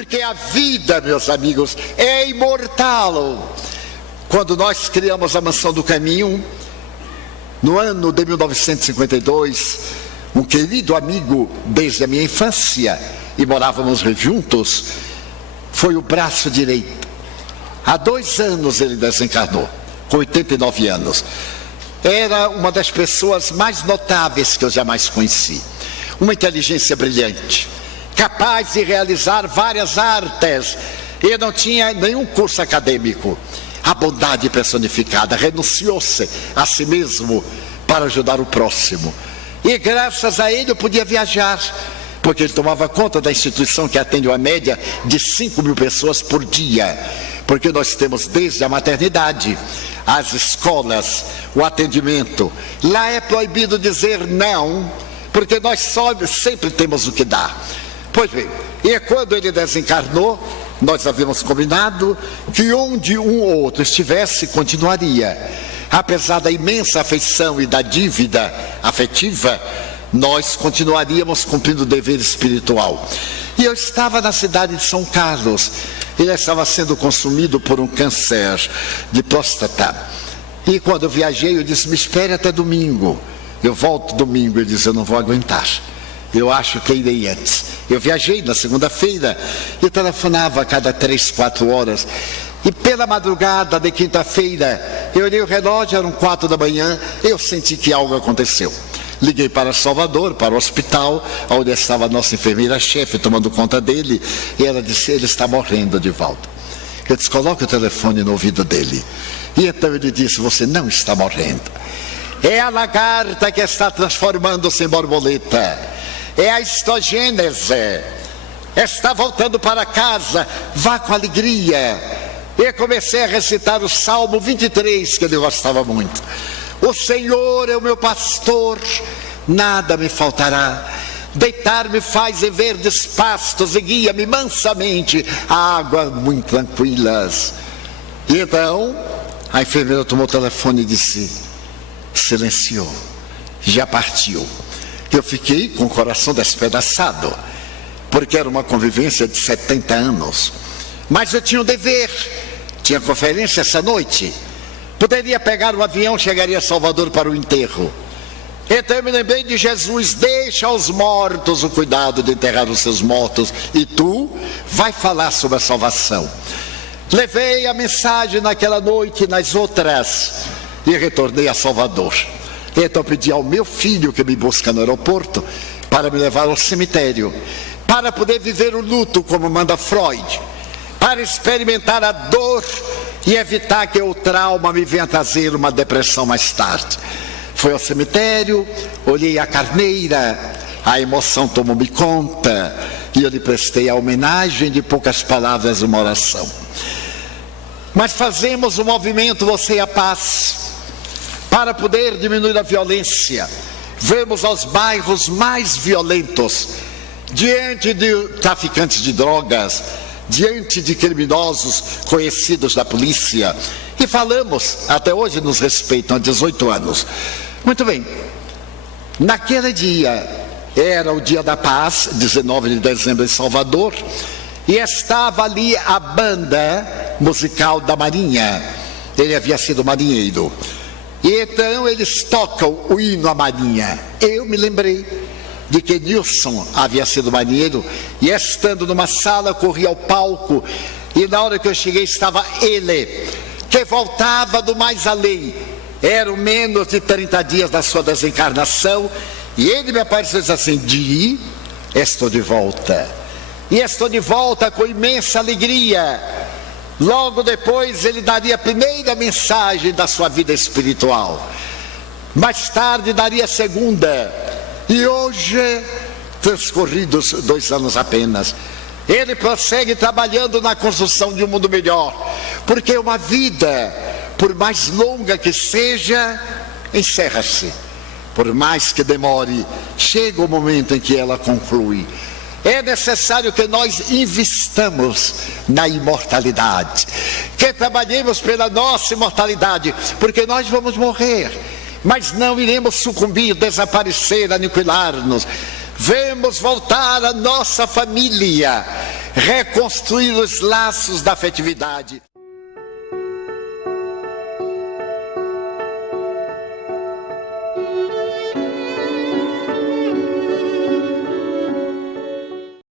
Porque a vida, meus amigos, é imortal. Quando nós criamos a Mansão do Caminho, no ano de 1952, um querido amigo desde a minha infância, e morávamos juntos, foi o braço direito. Há 2 anos ele desencarnou, com 89 anos. Era uma das pessoas mais notáveis que eu jamais conheci. Uma inteligência brilhante, capaz de realizar várias artes, e não tinha nenhum curso acadêmico. A bondade personificada, renunciou-se a si mesmo para ajudar o próximo. E graças a ele eu podia viajar, porque ele tomava conta da instituição que atende uma média de 5.000 pessoas por dia. Porque nós temos desde a maternidade, as escolas, o atendimento. Lá é proibido dizer não, porque nós sempre temos o que dar. Pois bem, e quando ele desencarnou, nós havíamos combinado que onde um ou outro estivesse, continuaria. Apesar da imensa afeição e da dívida afetiva, nós continuaríamos cumprindo o dever espiritual. E eu estava na cidade de São Carlos. Ele estava sendo consumido por um câncer de próstata. E quando eu viajei, eu disse: me espere até domingo. Eu volto domingo. Ele disse: eu não vou aguentar. Eu acho que irei antes. Eu viajei na segunda-feira e telefonava a cada 3, 4 horas. E pela madrugada de quinta-feira, eu olhei o relógio, eram 4 da manhã, eu senti que algo aconteceu. Liguei para Salvador, para o hospital, onde estava a nossa enfermeira-chefe tomando conta dele, e ela disse: ele está morrendo, Divaldo. Eu disse: coloque o telefone no ouvido dele. E então ele disse: você não está morrendo. É a lagarta que está transformando-se em borboleta. É a histogênese. Está voltando para casa, vá com alegria. E comecei a recitar o Salmo 23, que ele gostava muito. O Senhor é o meu pastor, nada me faltará. Deitar-me faz em verdes pastos e guia-me mansamente a águas muito tranquilas. E então a enfermeira tomou o telefone e disse: silenciou, já partiu. Eu fiquei com o coração despedaçado, porque era uma convivência de 70 anos. Mas eu tinha um dever, tinha conferência essa noite. Poderia pegar um avião, chegaria a Salvador para o enterro. Então eu me lembrei de Jesus: deixa aos mortos o cuidado de enterrar os seus mortos, e tu vai falar sobre a salvação. Levei a mensagem naquela noite e nas outras, e retornei a Salvador. Então pedi ao meu filho que me busca no aeroporto para me levar ao cemitério, para poder viver o luto como manda Freud, para experimentar a dor e evitar que o trauma me venha trazer uma depressão mais tarde. Fui ao cemitério, olhei a carneira, a emoção tomou-me conta, e eu lhe prestei a homenagem de poucas palavras, uma oração. Mas fazemos o movimento Você e a Paz para poder diminuir a violência. Vamos aos bairros mais violentos, diante de traficantes de drogas, diante de criminosos conhecidos da polícia, e falamos, até hoje nos respeitam, há 18 anos. Muito bem, naquele dia, era o dia da paz, 19 de dezembro em Salvador, e estava ali a banda musical da Marinha. Ele havia sido marinheiro, e então eles tocam o hino à Marinha. Eu me lembrei de que Nilson havia sido marinheiro, e estando numa sala, corri ao palco, e na hora que eu cheguei estava ele, que voltava do mais além. Eram menos de 30 dias da sua desencarnação, e ele me apareceu e disse assim: Di, estou de volta, e estou de volta com imensa alegria. Logo depois ele daria a primeira mensagem da sua vida espiritual, mais tarde daria a segunda, e hoje, transcorridos 2 anos apenas, ele prossegue trabalhando na construção de um mundo melhor, porque uma vida, por mais longa que seja, encerra-se. Por mais que demore, chega o momento em que ela conclui. É necessário que nós investamos na imortalidade, que trabalhemos pela nossa imortalidade, porque nós vamos morrer, mas não iremos sucumbir, desaparecer, aniquilar-nos. Vamos voltar à nossa família, reconstruir os laços da afetividade.